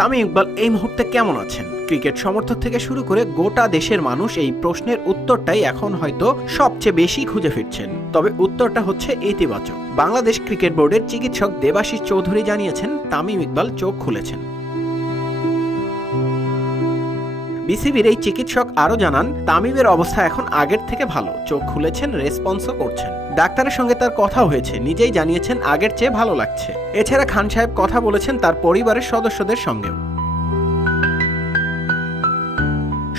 তামিম ইকবাল এই মুহূর্তে কেমন আছেন? ক্রিকেট সমর্থক থেকে শুরু করে গোটা দেশের মানুষ এই প্রশ্নের উত্তরটাই এখন হয়তো সবচেয়ে বেশি খুঁজে ফিরছেন। তবে উত্তরটা হচ্ছে ইতিবাচক। বাংলাদেশ ক্রিকেট বোর্ডের চিকিৎসক দেবাশিস চৌধুরী জানিয়েছেন তামিম ইকবাল চোখ খুলেছেন। বিসিবির এই চিকিৎসক আরও জানান, তামিমের অবস্থা এখন আগের থেকে ভালো, চোখ খুলেছেন, রেসপন্সও করছেন। ডাক্তারের সঙ্গে তার কথা হয়েছে, নিজেই জানিয়েছেন আগের চেয়ে ভালো লাগছে। এছাড়া খান সাহেব কথা বলেছেন তার পরিবারের সদস্যদের সঙ্গেও।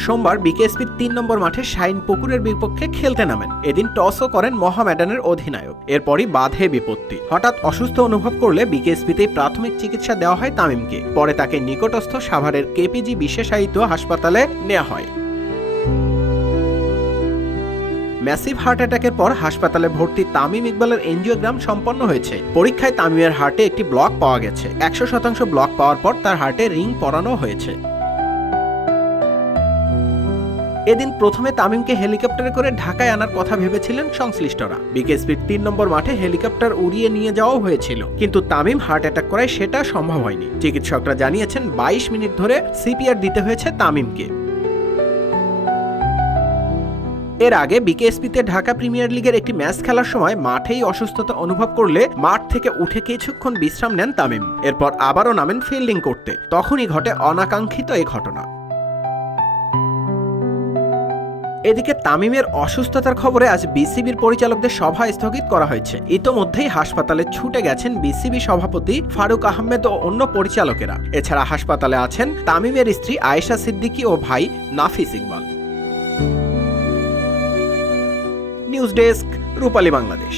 সোমবার বিকেএসপির ৩ নম্বর মাঠে শাহিন পুকুরের বিপক্ষে খেলতে নামেন। এদিন টসও করেন মোহামেডানের অধিনায়ক। এরপরই বাধে বিপত্তি। হঠাৎ অসুস্থ অনুভব করলে বিকেএসপিতেই প্রাথমিক চিকিৎসা দেওয়া হয় তামিমকে। পরে তাকে নিকটস্থ সাভারের কেপিজি বিশেষায়িত হাসপাতালে নেওয়া হয়। ম্যাসিভ হার্ট অ্যাটাকের পর হাসপাতালে ভর্তি তামিম ইকবালের এনজিওগ্রাম সম্পন্ন হয়েছে। পরীক্ষায় তামিমের হার্টে একটি ব্লক পাওয়া গেছে। ১০০% ব্লক পাওয়ার পর তার হার্টে রিং পরানো হয়েছে। এদিন প্রথমে তামিমকে হেলিকপ্টারে করে ঢাকায় আনার কথা ভেবেছিলেন সংশ্লিষ্টরা। বিকেএসপির ৩ নম্বর মাঠে হেলিকপ্টার উড়িয়ে নিয়ে যাওয়াও হয়েছিল, কিন্তু তামিম হার্ট অ্যাটাক করায় সেটা সম্ভব হয়নি। চিকিৎসকরা জানিয়েছেন ২২ মিনিট ধরে সিপিআর দিতে হয়েছে তামিমকে। এর আগে বিকেএসপিতে ঢাকা প্রিমিয়ার লিগের একটি ম্যাচ খেলার সময় মাঠেই অসুস্থতা অনুভব করলে মাঠ থেকে উঠে কিছুক্ষণ বিশ্রাম নেন তামিম। এরপর আবারও নামেন ফিল্ডিং করতে। তখনই ঘটে অনাকাঙ্ক্ষিত এই ঘটনা। এদিকে তামিমের অসুস্থতার খবরে আজ বিসিবির পরিচালকদের সভা স্থগিত করা হয়েছে। ইতোমধ্যেই হাসপাতালে ছুটে গেছেন বিসিবি সভাপতি ফারুক আহমেদ ও অন্য পরিচালকেরা। এছাড়া হাসপাতালে আছেন তামিমের স্ত্রী আয়েশা সিদ্দিকী ও ভাই নাফিস ইকবাল। নিউজ ডেস্ক, রূপালী বাংলাদেশ।